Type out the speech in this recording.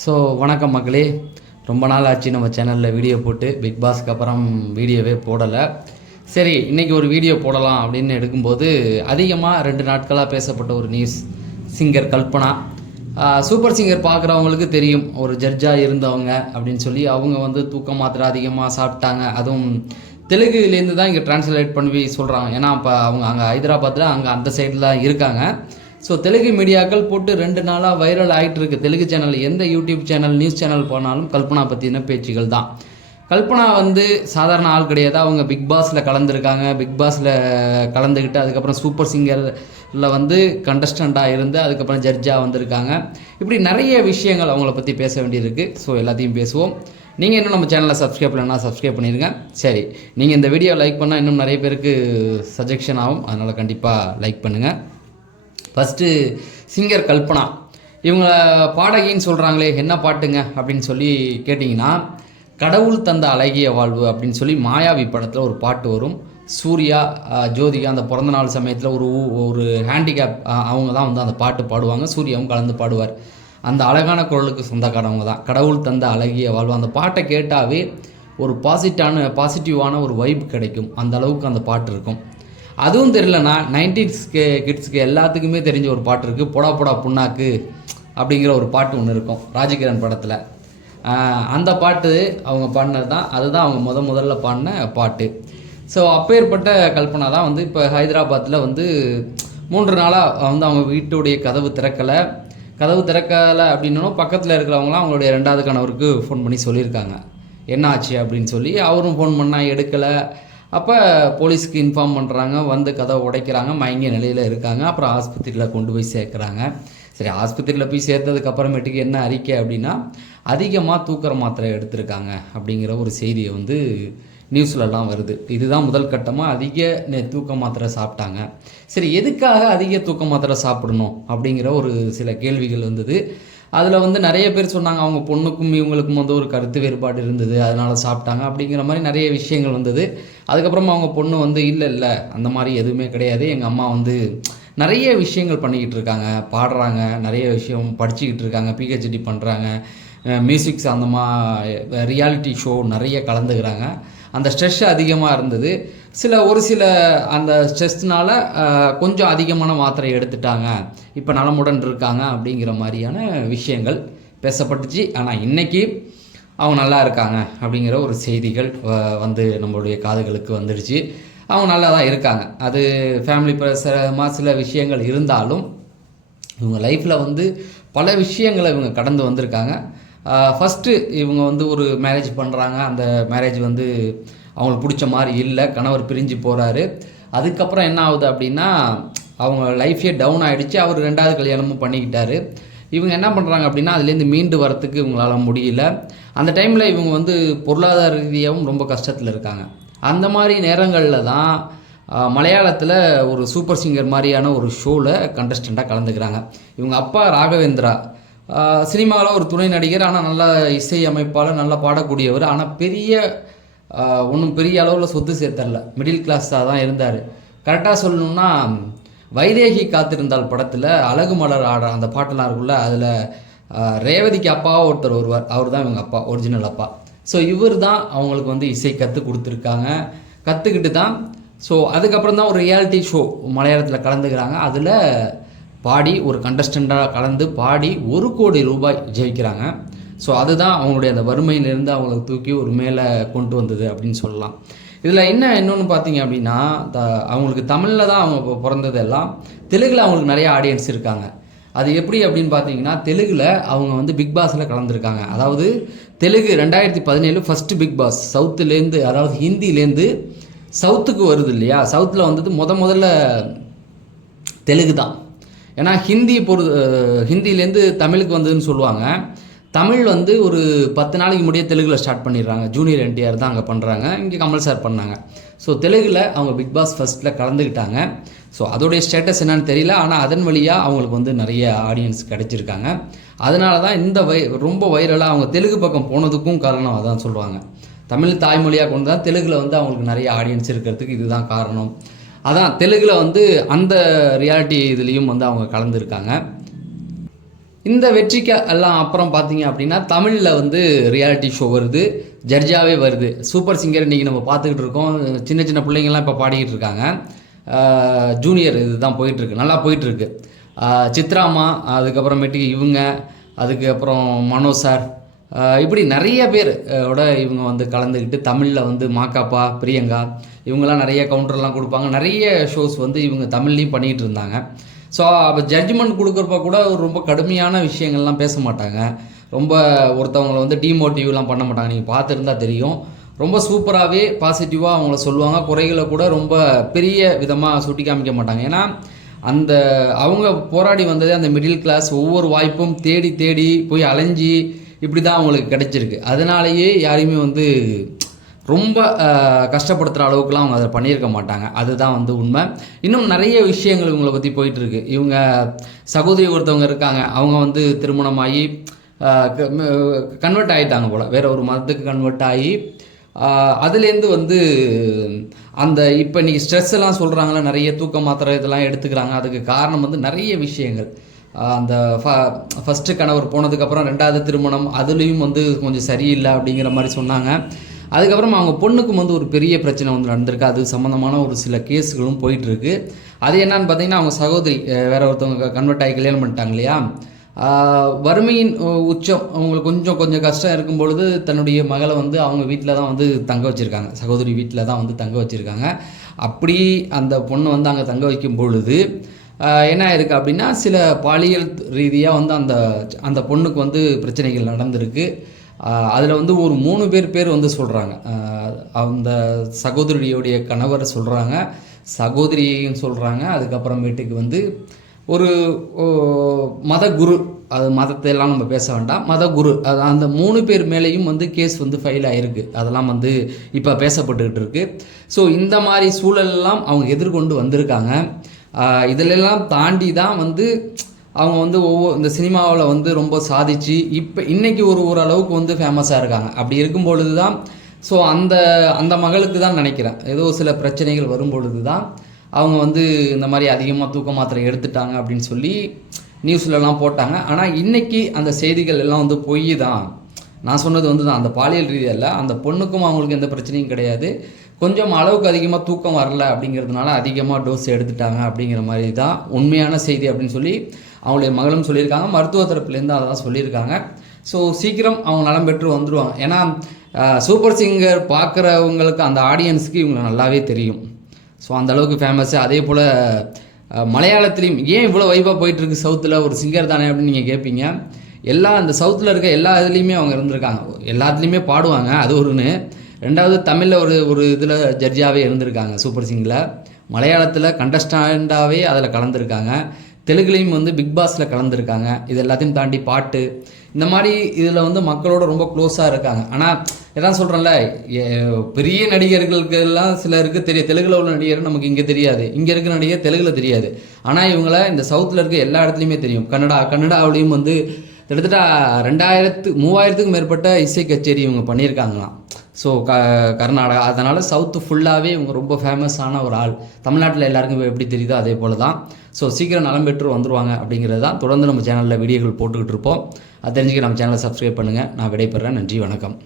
So வணக்கம் மக்களே, ரொம்ப நாள் ஆச்சு நம்ம சேனலில் வீடியோ போட்டு. பிக் பாஸ்க்கு அப்புறம் வீடியோவே போடலை. சரி, இன்றைக்கி ஒரு வீடியோ போடலாம் அப்படின்னு எடுக்கும்போது அதிகமாக 2 நாட்களாக பேசப்பட்ட ஒரு news, singer Kalpana. Super singer பார்க்குறவங்களுக்கு தெரியும், ஒரு ஜட்ஜாக இருந்தவங்க அப்படின்னு சொல்லி. அவங்க வந்து தூக்க மாத்திரை அதிகமாக சாப்பிட்டாங்க. அதுவும் தெலுங்குலேருந்து தான் இங்கே ட்ரான்ஸ்லேட் பண்ணி சொல்கிறாங்க. ஏன்னா இப்போ அவங்க அங்கே ஹைதராபாத்தில் அங்கே அந்த சைடில் தான் இருக்காங்க. ஸோ தெலுங்கு மீடியாக்கள் போட்டு 2 நாளாக வைரல் ஆகிட்டு இருக்கு. தெலுங்கு சேனல், எந்த யூடியூப் சேனல், நியூஸ் சேனல் போனாலும் கல்பனா பற்றின பேச்சுகள் தான். கல்பனா வந்து சாதாரண ஆள் கிடையாது. அவங்க பிக் பாஸில் கலந்துருக்காங்க. பிக் பாஸில் கலந்துக்கிட்டு அதுக்கப்புறம் சூப்பர் சிங்கரில் வந்து கண்டஸ்டண்ட்டாக இருந்து அதுக்கப்புறம் ஜட்ஜாக வந்திருக்காங்க. இப்படி நிறைய விஷயங்கள் அவங்கள பற்றி பேச வேண்டியிருக்கு. ஸோ எல்லாத்தையும் பேசுவோம். நீங்கள் இன்னும் நம்ம சேனலை சப்ஸ்கிரைப் பண்ணலன்னா சப்ஸ்கிரைப் பண்ணிடுங்க. சரி, நீங்கள் இந்த வீடியோ லைக் பண்ணால் இன்னும் நிறைய பேருக்கு சஜெக்ஷன் ஆகும். அதனால் கண்டிப்பாக லைக் பண்ணுங்கள். ஃபஸ்ட்டு சிங்கர் கல்பனா, இவங்க பாடகின்னு சொல்கிறாங்களே, என்ன பாட்டுங்க அப்படின்னு சொல்லி கேட்டிங்கன்னா, கடவுள் தந்த அழகிய வாழ்வு அப்படின்னு சொல்லி மாயாவி படத்தில் ஒரு பாட்டு வரும். சூர்யா, ஜோதிகா அந்த பிறந்தநாள் சமயத்தில் ஒரு ஹேண்டிகேப் அவங்க தான் வந்து அந்த பாட்டு பாடுவாங்க. சூர்யாவும் கலந்து பாடுவார். அந்த அழகான குரலுக்கு சொந்தக்காரவங்க தான். கடவுள் தந்த அழகிய வாழ்வு, அந்த பாட்டை கேட்டாவே ஒரு பாசிட்டிவான ஒரு வைப் கிடைக்கும். அந்த அளவுக்கு அந்த பாட்டு இருக்கும். அதுவும் தெரியலனா 90s கிட்ஸுக்கு எல்லாத்துக்குமே தெரிஞ்ச ஒரு பாட்டு இருக்குது, பொடா பொடா புண்ணாக்கு அப்படிங்கிற ஒரு பாட்டு ஒன்று இருக்கும் ராஜகிரண் படத்தில். அந்த பாட்டு அவங்க பாடினது தான். அதுதான் அவங்க முதல்ல பாடின பாட்டு. ஸோ அப்பேற்பட்ட கல்பனா தான் வந்து இப்போ ஹைதராபாத்தில் வந்து 3 நாளாக வந்து அவங்க வீட்டுடைய கதவு திறக்கலை அப்படின்னும் பக்கத்தில் இருக்கிறவங்களாம் அவங்களுடைய 2வது கணவருக்கு ஃபோன் பண்ணி சொல்லியிருக்காங்க என்ன ஆச்சு அப்படின்னு சொல்லி. அவரும் ஃபோன் பண்ணால் எடுக்கலை. அப்போ போலீஸ்க்கு இன்ஃபார்ம் பண்ணுறாங்க, வந்து கதவை உடைக்கிறாங்க, மயங்கிய நிலையில் இருக்காங்க. அப்புறம் ஆஸ்பத்திரியில் கொண்டு போய் சேர்க்குறாங்க. சரி, ஆஸ்பத்திரியில் போய் சேர்த்ததுக்கப்புறமேட்டுக்கு என்ன அறிக்கை அப்படின்னா, அதிகமாக தூக்கிற மாத்திரை எடுத்திருக்காங்க அப்படிங்கிற ஒரு செய்தியை வந்து நியூஸ்லலாம் வருது. இதுதான் முதல் கட்டமாக அதிக தூக்க மாத்திரை சாப்பிட்டாங்க. சரி, எதுக்காக அதிக தூக்க மாத்திரை சாப்பிடணும் அப்படிங்கிற ஒரு சில கேள்விகள் வந்தது. அதில் வந்து நிறைய பேர் சொன்னாங்க, அவங்க பொண்ணுக்கும் இவங்களுக்கும் வந்து ஒரு கருத்து வேறுபாடு இருந்தது, அதனால் சாப்பிட்டாங்க அப்படிங்கிற மாதிரி நிறைய விஷயங்கள் வந்தது. அதுக்கப்புறமா அவங்க பொண்ணு வந்து இல்லை அந்த மாதிரி எதுவுமே கிடையாது, எங்கள் அம்மா வந்து நிறைய விஷயங்கள் பண்ணிக்கிட்டு இருக்காங்க, பாடுறாங்க, நிறைய விஷயம் படிச்சுக்கிட்டு இருக்காங்க, பிஹெச்டி பண்ணுறாங்க, மியூசிக்ஸ் அந்த ரியாலிட்டி ஷோ நிறைய கலந்துக்கிறாங்க. அந்த ஸ்ட்ரெஸ் அதிகமாக இருந்தது. ஒரு சில அந்த ஸ்ட்ரெஸ்னால் கொஞ்சம் அதிகமான மாத்திரை எடுத்துட்டாங்க, இப்போ நலமுடன் இருக்காங்க அப்படிங்கிற மாதிரியான விஷயங்கள் பேசப்பட்டுச்சு. ஆனால் இன்றைக்கி அவங்க நல்லா இருக்காங்க அப்படிங்கிற ஒரு செய்திகள் வந்து நம்மளுடைய காதுகளுக்கு வந்துடுச்சு. அவங்க நல்லா தான் இருக்காங்க. அது ஃபேமிலி ப்ரெஷரமாக சில விஷயங்கள் இருந்தாலும் இவங்க லைஃப்பில் வந்து பல விஷயங்களை இவங்க கடந்து வந்திருக்காங்க. ஃபஸ்ட்டு இவங்க வந்து ஒரு மேரேஜ் பண்ணுறாங்க. அந்த மேரேஜ் வந்து அவங்களுக்கு பிடிச்ச மாதிரி இல்லை, கணவர் பிரிஞ்சு போகிறாரு. அதுக்கப்புறம் என்ன ஆகுது அப்படின்னா, அவங்க லைஃபே டவுன் ஆகிடுச்சு. அவர் 2வது கல்யாணமும் பண்ணிக்கிட்டாரு. இவங்க என்ன பண்ணுறாங்க அப்படின்னா, அதுலேருந்து மீண்டு வரத்துக்கு இவங்களால முடியல. அந்த டைமில் இவங்க வந்து பொருளாதார ரீதியாகவும் ரொம்ப கஷ்டத்தில் இருக்காங்க. அந்த மாதிரி நேரங்களில் தான் மலையாளத்தில் ஒரு சூப்பர் சிங்கர் மாதிரியான ஒரு ஷோவில் கண்டஸ்டண்ட்டாக கலந்துக்கிறாங்க. இவங்க அப்பா ராகவேந்திரா சினிமாவில் ஒரு துணை நடிகர், ஆனால் நல்லா இசை அமைப்பாளர், நல்லா பாடக்கூடியவர். ஆனால் ஒன்றும் பெரிய அளவில் சொத்து சேர்த்தரல, மிடில் கிளாஸாக தான் இருந்தார். கரெக்டாக சொல்லணுன்னா, வைதேகி காத்திருந்தால் படத்தில் அழகு மலர் ஆடுற அந்த பாட்டெல்லாம் இருக்குல்ல, அதில் ரேவதிக்கு அப்பாவாக ஒருத்தர் வருவார், அவர் தான் இவங்க அப்பா, ஒரிஜினல் அப்பா. ஸோ இவர் தான் அவங்களுக்கு வந்து இசை கற்றுக்கிட்டு தான். ஸோ அதுக்கப்புறம் தான் ஒரு ரியாலிட்டி ஷோ மலையாளத்தில் கலந்துக்கிறாங்க. அதில் பாடி ஒரு கண்டஸ்டண்ட்டாக கலந்து பாடி 1 கோடி ரூபாய் ஜெயிக்கிறாங்க. ஸோ அதுதான் அவங்களுடைய அந்த வறுமையிலேருந்து அவங்களுக்கு தூக்கி ஒரு மேலே கொண்டு வந்தது அப்படின்னு சொல்லலாம். இதில் இன்னொன்று பார்த்தீங்க அப்படின்னா, அவங்களுக்கு தமிழில் தான் அவங்க பிறந்ததெல்லாம், தெலுங்கில் அவங்களுக்கு நிறைய ஆடியன்ஸ் இருக்காங்க. அது எப்படி அப்படின்னு பார்த்தீங்கன்னா, தெலுங்கில் அவங்க வந்து பிக் பாஸில் கலந்துருக்காங்க. அதாவது தெலுங்கு 2017 ஃபஸ்ட்டு பிக் பாஸ் சவுத்துலேருந்து, அதாவது ஹிந்திலேருந்து சவுத்துக்கு வருது இல்லையா. சவுத்தில் வந்தது முதல்ல தெலுங்கு தான். ஏன்னா ஹிந்திலேருந்து தமிழுக்கு வந்ததுன்னு சொல்லுவாங்க. தமிழ் வந்து ஒரு 10 நாளைக்கு முடிய தெலுங்கில் ஸ்டார்ட் பண்ணிடுறாங்க. ஜூனியர் என்டிஆர் தான் அங்கே பண்ணுறாங்க, இங்கே கமல் சார் பண்ணாங்க. ஸோ தெலுங்கில் அவங்க பிக் பாஸ் ஃபஸ்ட்டில் கலந்துக்கிட்டாங்க. ஸோ அதோடைய ஸ்டேட்டஸ் என்னன்னு தெரியல, ஆனால் அதன் வழியாக அவங்களுக்கு வந்து நிறைய ஆடியன்ஸ் கிடைச்சிருக்காங்க. அதனால தான் இந்த ரொம்ப வைரலாக அவங்க தெலுங்கு பக்கம் போனதுக்கும் காரணம் அதான் சொல்லுவாங்க. தமிழ் தாய்மொழியாக கொண்டு தான் தெலுங்கில் வந்து அவங்களுக்கு நிறைய ஆடியன்ஸ் இருக்கிறதுக்கு இதுதான் காரணம். அதான் தெலுங்கில் வந்து அந்த ரியாலிட்டி இதுலேயும் வந்து அவங்க கலந்துருக்காங்க. இந்த வெற்றிக்கு எல்லாம் அப்புறம் பார்த்தீங்க அப்படின்னா தமிழில் வந்து ரியாலிட்டி ஷோ வருது, ஜட்ஜாவே வருது. சூப்பர் சிங்கர் இன்றைக்கி நம்ம பார்த்துக்கிட்டு இருக்கோம். சின்ன சின்ன பிள்ளைங்கள்லாம் இப்போ பாடிக்கிட்டு இருக்காங்க. ஜூனியர் இது தான் போயிட்டுருக்கு, நல்லா போயிட்டுருக்கு. சித்ராமா, அதுக்கப்புறமேட்டுக்கு இவங்க, அதுக்கப்புறம் மனோ சார், இப்படி நிறைய பேர் ஓட இவங்க வந்து கலந்துக்கிட்டு தமிழில் வந்து மாக்காப்பா, பிரியங்கா இவங்கெல்லாம் நிறைய கவுண்டர்லாம் கொடுப்பாங்க. நிறைய ஷோஸ் வந்து இவங்க தமிழ்லேயும் பண்ணிகிட்டு இருந்தாங்க. ஸோ அப்போ ஜட்ஜ்மெண்ட் கொடுக்குறப்ப கூட ரொம்ப கடுமையான விஷயங்கள்லாம் பேச மாட்டாங்க. ரொம்ப ஒருத்தவங்களை வந்து டிமோட்டிவ்லாம் பண்ண மாட்டாங்க. நீங்கள் பார்த்துருந்தா தெரியும். ரொம்ப சூப்பராகவே பாசிட்டிவாக அவங்கள சொல்லுவாங்க. குறைகளை கூட ரொம்ப பெரிய விதமாக சுட்டி காமிக்க மாட்டாங்க. ஏன்னா அந்த அவங்க போராடி வந்ததே அந்த மிடில் கிளாஸ் ஒவ்வொரு வாய்ப்பும் தேடி தேடி போய் அலைஞ்சி இப்படி தான் அவங்களுக்கு கிடைச்சிருக்கு. அதனாலேயே யாரையுமே வந்து ரொம்ப கஷ்டப்படுத்துகிற அளவுக்குலாம் அவங்க அதை பண்ணியிருக்க மாட்டாங்க. அதுதான் வந்து உண்மை. இன்னும் நிறைய விஷயங்கள் இவங்களை பற்றி போயிட்டுருக்கு. இவங்க சகோதரி ஒருத்தவங்க இருக்காங்க, அவங்க வந்து திருமணமாகி கன்வெர்ட் ஆகிட்டாங்க போல், வேறு ஒரு மதத்துக்கு கன்வெர்ட் ஆகி அதுலேருந்து வந்து அந்த இப்போ இன்றைக்கி ஸ்ட்ரெஸ் எல்லாம் சொல்கிறாங்களே, நிறைய தூக்க மாத்திரை இதெல்லாம் எடுத்துக்கிறாங்க. அதுக்கு காரணம் வந்து நிறைய விஷயங்கள். அந்த ஃபஸ்ட்டு கணவர் போனதுக்கப்புறம் 2வது திருமணம், அதுலேயும் வந்து கொஞ்சம் சரியில்லை அப்படிங்கிற மாதிரி சொன்னாங்க. அதுக்கப்புறம் அவங்க பொண்ணுக்கும் வந்து ஒரு பெரிய பிரச்சனை வந்து நடந்திருக்கு. அது சம்மந்தமான ஒரு சில கேஸுகளும் போயிட்டுருக்கு. அது என்னன்னு பார்த்தீங்கன்னா, அவங்க சகோதரி வேற ஒருத்தவங்க கன்வெர்ட் ஆகி கல்யாணம் பண்ணிட்டாங்க இல்லையா. வறுமையின் உச்சம், அவங்களுக்கு கொஞ்சம் கஷ்டம் இருக்கும் பொழுது தன்னுடைய மகளை வந்து அவங்க வீட்டில் தான் வந்து தங்க வச்சுருக்காங்க. சகோதரி வீட்டில் தான் வந்து தங்க வச்சுருக்காங்க. அப்படி அந்த பொண்ணு வந்து அங்கே தங்க வைக்கும் பொழுது என்ன ஆயிருக்கு அப்படின்னா, சில பாலியல் ரீதியாக வந்து அந்த பொண்ணுக்கு வந்து பிரச்சனைகள் நடந்திருக்கு. அதில் வந்து ஒரு 3 பேர் வந்து சொல்கிறாங்க. அந்த சகோதரியுடைய கணவர் சொல்கிறாங்க, சகோதரியையும் சொல்கிறாங்க. அதுக்கப்புறமேட்டுக்கு வந்து ஒரு மத குரு, அது மதத்தையெல்லாம் நம்ம பேச வேண்டாம், மத குரு, அது அந்த 3 பேர் மேலேயும் வந்து கேஸ் வந்து ஃபைல் ஆகிருக்கு. அதெல்லாம் வந்து இப்போ பேசப்பட்டுக்கிட்டு இருக்கு. ஸோ இந்த மாதிரி சூழலெல்லாம் அவங்க எதிர்கொண்டு வந்திருக்காங்க. இதிலெல்லாம் தாண்டி தான் வந்து அவங்க வந்து இந்த சினிமாவில் வந்து ரொம்ப சாதிச்சு இப்போ இன்றைக்கி ஓரளவுக்கு வந்து ஃபேமஸாக இருக்காங்க. அப்படி இருக்கும் பொழுது தான் ஸோ அந்த மகளுக்கு தான் நினைக்கிறேன், ஏதோ சில பிரச்சனைகள் வரும் பொழுது தான் அவங்க வந்து இந்த மாதிரி அதிகமாக தூக்க மாத்திரை எடுத்துட்டாங்க அப்படின்னு சொல்லி நியூஸ்லலாம் போட்டாங்க. ஆனால் இன்றைக்கி அந்த செய்திகள் எல்லாம் வந்து பொய் தான். நான் சொன்னது வந்து தான் அந்த பாலியல் ரீதியாக இல்லை, அந்த பொண்ணுக்கும் அவங்களுக்கு எந்த பிரச்சனையும் கிடையாது. கொஞ்சம் அளவுக்கு அதிகமாக தூக்கம் வரல அப்படிங்கிறதுனால அதிகமாக டோஸ் எடுத்துட்டாங்க அப்படிங்கிற மாதிரி தான் உண்மையான செய்தி அப்படின்னு சொல்லி அவங்களுடைய மகளும் சொல்லியிருக்காங்க. மருத்துவ தரப்புலேருந்து அதை தான் சொல்லியிருக்காங்க. ஸோ சீக்கிரம் அவங்க நலம் பெற்று வந்துடுவாங்க. ஏன்னா சூப்பர் சிங்கர் பார்க்குறவங்களுக்கு, அந்த ஆடியன்ஸுக்கு இவங்களை நல்லாவே தெரியும். ஸோ அந்தளவுக்கு ஃபேமஸ்ஸு. அதே போல் மலையாளத்துலேயும் ஏன் இவ்வளோ வைப்பாக போயிட்டுருக்கு, சவுத்தில் ஒரு சிங்கர் தானே அப்படின்னு நீங்கள் கேட்பீங்க. அந்த சவுத்தில் இருக்க எல்லா இதுலேயுமே அவங்க இருந்திருக்காங்க. எல்லாத்துலேயுமே பாடுவாங்க, அது ஒன்று. 2வது தமிழில் ஒரு இதில் ஜட்ஜாகவே இருந்திருக்காங்க சூப்பர் சிங்கில். மலையாளத்தில் கண்டஸ்டாண்டாகவே அதில் கலந்துருக்காங்க. தெலுங்குலேயும் வந்து பிக் பாஸில் கலந்துருக்காங்க. இது எல்லாத்தையும் தாண்டி பாட்டு, இந்த மாதிரி இதில் வந்து மக்களோட ரொம்ப க்ளோஸாக இருக்காங்க. ஆனால் எதான் சொல்கிறேன்ல, பெரிய நடிகர்களுக்கு எல்லாம் சிலருக்கு தெரியும். தெலுங்கில் உள்ள நடிகர் நமக்கு இங்கே தெரியாது, இங்கே இருக்கிற நடிகர் தெலுங்கில் தெரியாது. ஆனால் இவங்கள இந்த சவுத்தில் இருக்க எல்லா இடத்துலையுமே தெரியும். கன்னடாவிலையும் வந்து கிட்டத்தட்ட 3000க்கும் மேற்பட்ட இசை கச்சேரி இவங்க பண்ணியிருக்காங்களாம். ஸோ கர்நாடகா, அதனால் சவுத்து ஃபுல்லாகவே இவங்க ரொம்ப ஃபேமஸான ஒரு ஆள். தமிழ்நாட்டில் எல்லாருக்கும் எப்படி தெரியுதோ அதே போல் தான். ஸோ சீக்கிரம் நலம் பெற்று வந்துடுவாங்க அப்படிங்கிறது தான். தொடர்ந்து நம்ம சேனலில் வீடியோக்கள் போட்டுக்கிட்டு இருப்போம். அது தெரிஞ்சுக்க நம்ம சேனலை சப்ஸ்கிரைப் பண்ணுங்கள். நான் விடைபெறேன். நன்றி, வணக்கம்.